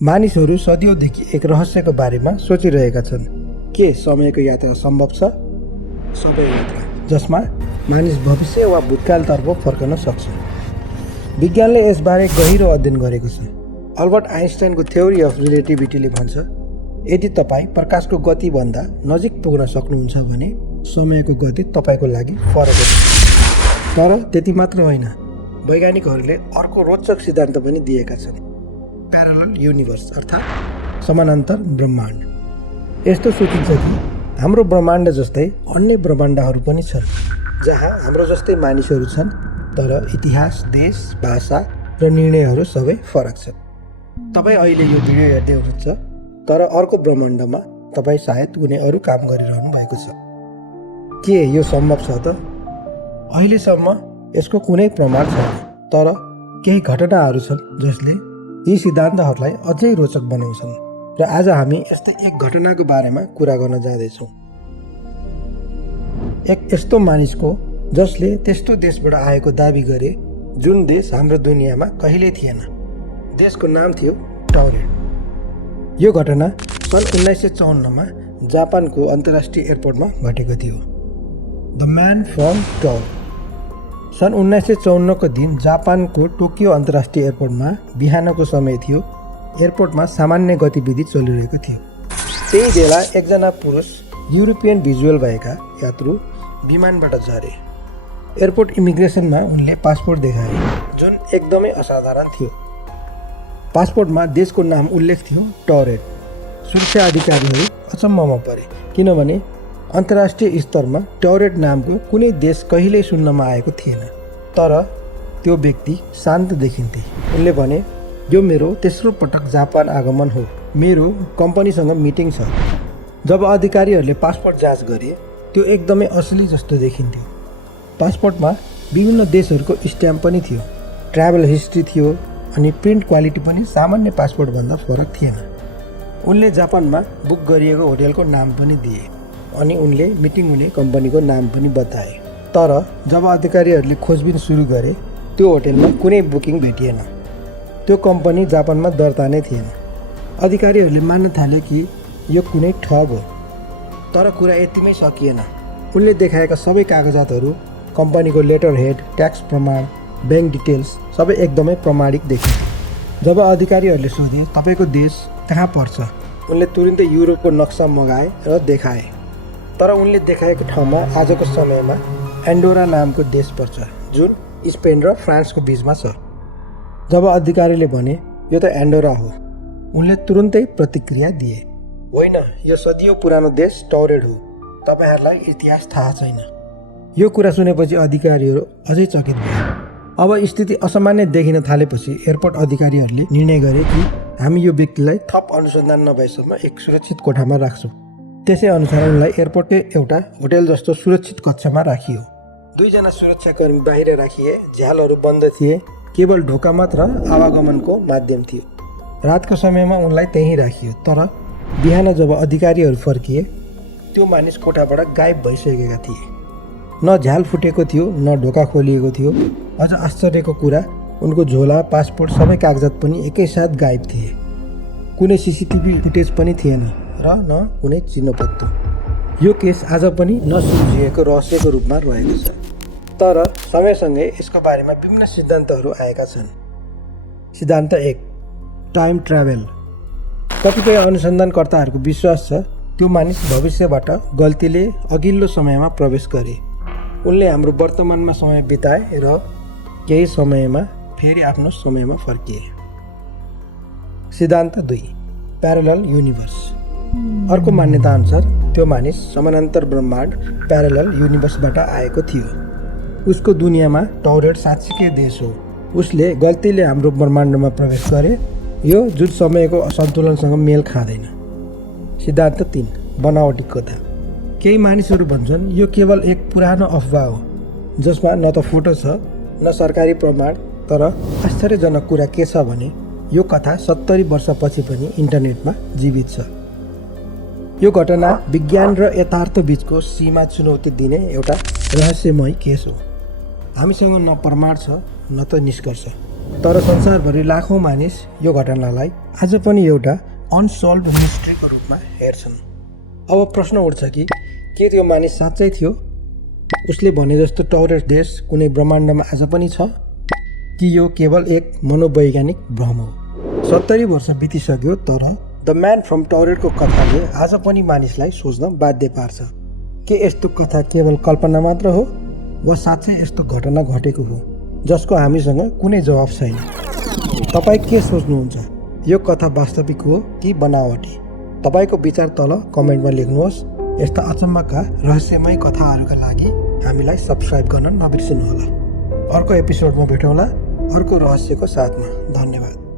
मानिसहरू सदियौंदेखि एक रहस्यको बारेमा सोचिरहेका छन्। के समयको यात्रा सम्भव छ? समय यात्रा जसमा मानिस भविष्य वा भूतकालतर्फ फर्कन सक्छ। विज्ञानले यसबारे गहिरो अध्ययन गरेको छ। अल्बर्ट आइन्स्टाइनको थ्योरी अफ रिलेटिभिटीले भन्छ, यदि तपाईँ प्रकाशको गतिभन्दा नजिक पुग्न सक्नुहुन्छ भने समयको गति तपाईँको लागि फरक हुन्छ। तर त्यति मात्र होइन, वैज्ञानिकहरूले अर्को रोचक सिद्धान्त पनि दिएका छन्, प्यारलल युनिभर्स अर्थात् समानान्तर ब्रह्माण्ड। यस्तो सोचिन्छ कि हाम्रो ब्रह्माण्ड जस्तै अन्य ब्रह्माण्डहरू पनि छन् जहाँ हाम्रो जस्तै मानिसहरू छन्, तर इतिहास, देश, भाषा र निर्णयहरू सबै फरक छन्। तपाईँ अहिले यो भिडियो हेर्दै हुनुहुन्छ, तर अर्को ब्रह्माण्डमा तपाईँ सायद कुनै अरू काम गरिरहनु भएको छ। के यो सम्भव छ त? अहिलेसम्म यसको कुनै प्रमाण छैन, तर केही घटनाहरू छन् जसले यी सिद्धान्तहरूलाई अझै रोचक बनाउँछन् र आज हामी यस्तै एक घटनाको बारेमा कुरा गर्न जाँदैछौँ। एक यस्तो मानिसको जसले त्यस्तो देशबाट आएको दाबी गरे जुन देश हाम्रो दुनियाँमा कहिल्यै थिएन। देशको नाम थियो टौरेट। यो घटना सन् 1954मा जापानको अन्तर्राष्ट्रिय एयरपोर्टमा घटेको थियो। The man from tour. सन् 1954को दिन जापानको टोकियो अन्तर्राष्ट्रिय एयरपोर्टमा बिहानको समय थियो। एयरपोर्टमा सामान्य गतिविधि चलिरहेको थियो। त्यही बेला एकजना पुरुष युरोपियन भिजुअल भएका यात्रु विमानबाट झरे। एयरपोर्ट इमिग्रेसनमा उनले पासपोर्ट देखाए, जुन एकदमै असाधारण थियो। पासपोर्टमा देशको नाम उल्लेख थियो, टौरेट। सुरक्षा अधिकारीहरू अचम्ममा परे, किनभने अन्तर्राष्ट्रिय स्तरमा टौरेट नामको कुनै देश कहिल्यै सुन्नमा आएको थिएन। तर त्यो व्यक्ति शान्त देखिन्थे। उनले भने, यो मेरो तेस्रो पटक जापान आगमन हो। मेरो कम्पनीसँग मिटिङ छ। जब अधिकारीहरूले पासपोर्ट जाँच गरे, त्यो एकदमै असली जस्तो देखिन्थ्यो। पासपोर्टमा विभिन्न देशहरूको स्ट्याम्प पनि थियो, ट्राभल हिस्ट्री थियो अनि प्रिन्ट क्वालिटी पनि सामान्य पासपोर्टभन्दा फरक थिएन। उनले जापानमा बुक गरिएको होटेलको नाम पनि दिए अनि उनले मिटिङ हुने कम्पनीको नाम पनि बताए। तर जब अधिकारीहरूले खोजबिन सुरु गरे, त्यो होटेलमा कुनै बुकिङ भेटिएन। त्यो कम्पनी जापानमा दर्ता नै थिएन। अधिकारीहरूले मान्न थाले कि यो कुनै ठग हो। तर कुरा यतिमै सकिएन। उनले देखाएका सबै कागजातहरू, कम्पनीको लेटर हेड, ट्याक्स प्रमाण, ब्याङ्क डिटेल्स सबै एकदमै प्रमाणिक देखिन्थे। जब अधिकारीहरूले सोधे, तपाईँको देश कहाँ पर्छ, उनले तुरुन्तै युरोपको नक्सा मगाए र देखाए। तर उनले देखाएको ठाउँमा आजको समयमा एन्डोरा नामको देश पर्छ, जुन स्पेन र फ्रान्सको बिचमा छ। जब अधिकारीले भने यो त एन्डोरा हो, उनले तुरुन्तै प्रतिक्रिया दिए, होइन, यो सदियों पुरानो देश टौरेट हो। तपाईँहरूलाई इतिहास थाहा छैन। यो कुरा सुनेपछि अधिकारीहरू अझै चकित भए। अब स्थिति असामान्य देखिन थालेपछि एयरपोर्ट अधिकारीहरूले निर्णय गरे कि हामी यो व्यक्तिलाई थप अनुसन्धान नभएसम्म एक सुरक्षित कोठामा राख्छौँ। त्यसै अनुसार उनलाई एयरपोर्टकै एउटा होटेल जस्तो सुरक्षित कक्षमा राखियो। 2 जना सुरक्षाकर्मी बाहिर राखिए। झ्यालहरू बन्द थिए, केवल ढोका मात्र आवागमनको माध्यम थियो। रातको समयमा उनलाई त्यहीँ राखियो। तर बिहान जब अधिकारीहरू फर्किए, त्यो मानिस कोठाबाट गायब भइसकेका थिए। न झ्याल फुटेको थियो, न ढोका खोलिएको थियो। अझ आश्चर्यको कुरा, उनको झोला, पासपोर्ट सबै कागजात पनि एकैसाथ गायब थिए। कुनै सिसिटिभी फुटेज पनि थिएन र न कुनै चिन्हपत्तो। यो केस आज पनि नसुल्झिएको रहस्यको रूपमा रहेको छ। तर समयसँगै यसको बारेमा विभिन्न सिद्धान्तहरू आएका छन्। सिद्धान्त 1, टाइम ट्राभल। कतिपय अनुसन्धानकर्ताहरूको विश्वास छ त्यो मानिस भविष्यबाट गल्तीले अघिल्लो समयमा प्रवेश गरे। उनले हाम्रो वर्तमानमा समय बिताए र केही समयमा फेरि आफ्नो समयमा फर्किए। सिद्धान्त 2, प्यारलल युनिभर्स। अर्को मान्यता अनुसार त्यो मानिस समानान्तर ब्रह्माण्ड प्यारलल युनिभर्सबाट आएको थियो। उसको दुनियाँमा टौरेट साँच्चीकै देश हो। उसले गल्तीले हाम्रो ब्रह्माण्डमा प्रवेश गरे, यो जुन समयको असन्तुलनसँग मेल खाँदैन। सिद्धान्त 3, बनावटी कथा। केही मानिसहरू भन्छन् यो केवल एक पुरानो अफवाह हो जसमा न त फोटो छ न सरकारी प्रमाण। तर आश्चर्यजनक कुरा के छ भने यो कथा 70 वर्षपछि पनि इन्टरनेटमा जीवित छ। यो घटना विज्ञान र यथार्थ बीचको सीमा चुनौती दिने एउटा रहस्यमय केस हो। हामीसँग न प्रमाण छ न त निष्कर्ष, तर संसारभरि लाखौँ मानिस यो घटनालाई आज पनि एउटा अनसल्भ मिस्ट्रीको रूपमा हेर्छन्। अब प्रश्न उठ्छ कि के त्यो मानिस साँच्चै थियो? उसले भने जस्तो टौरेट देश कुनै ब्रह्माण्डमा आज पनि छ, कि यो केवल एक मनोवैज्ञानिक भ्रम हो? 70 वर्ष बितिसक्यो, तर द म्यान फ्रम टौरेटको कथाले आज पनि मानिसलाई सोच्न बाध्य पार्छ। के यस्तो कथा केवल कल्पना मात्र हो, वा साँच्चै यस्तो घटना घटेको हो जसको हामीसँग कुनै जवाफ छैन? तपाईँ के सोच्नुहुन्छ? यो कथा वास्तविक हो कि बनावटी? तपाईँको विचार तल कमेन्टमा लेख्नुहोस्। यस्ता अचम्मका रहस्यमय कथाहरूका लागि हामीलाई सब्सक्राइब गर्न नबिर्सनुहोला। अर्को एपिसोडमा भेटौँला अर्को रहस्यको साथमा। धन्यवाद।